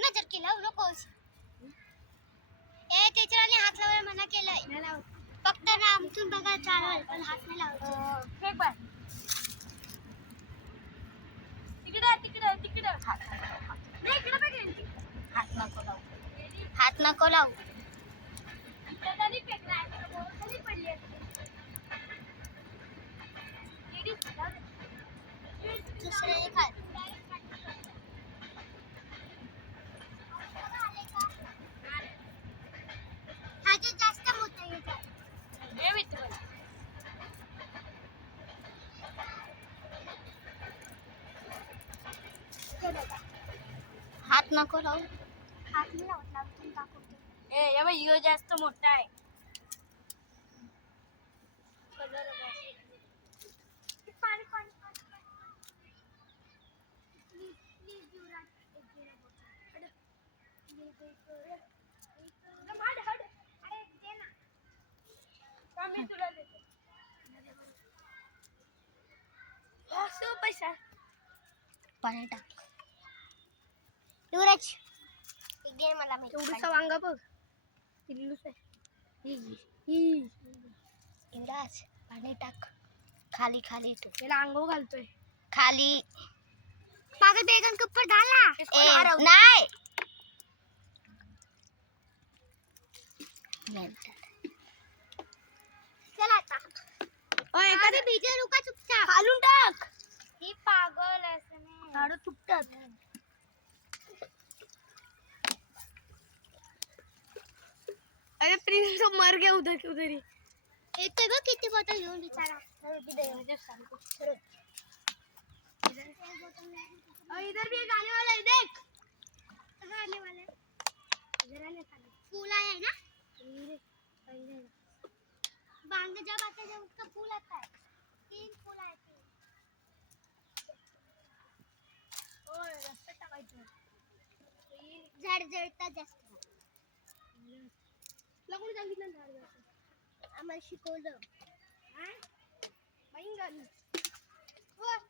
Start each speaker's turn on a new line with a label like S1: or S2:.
S1: नकोस ए टीचरांनी हात लावायला मना केलंय फक्त रामतून बघा चालवल पण हात नाही
S2: लावला फेक हात नाही
S1: हात नको लावू हात नको लावू दुसरं हात नको लावू हात मी लावत लावतो दाखवतो
S2: ए या बाई यो जास्त मोठा आहे
S1: कलर पाणी पाणी प्लीज टाक सूरज एक गेम मला माहिती
S2: एवढूसा वांगा बघ से ही ही
S1: एवढाच पाणी टाक खाली खाली तो
S2: त्याला आंघोळ घालतोय
S1: खाली पागल बेगन के ऊपर
S2: डाला
S1: ए नाही चला आता
S2: ओए
S1: कधी बीजे रुका चुपचाप
S2: अरे प्रिन्स मर गया उधर के उधर ही
S1: येते कितनी किती बॉटल घेऊन बिचारा
S2: इधर भी एक आने वाला है देख
S1: आने वाला इधर आने वाला फूल आया है ना बांग जब आते जब उसका फूल आता है तीन फूल आए थे
S2: और रस्ता टाकायचं
S1: जड़ जड़ता जैसे
S2: Lagu udah bilang dari itu.
S1: Amal sekolah.
S2: Hah? Mainkan. Wah.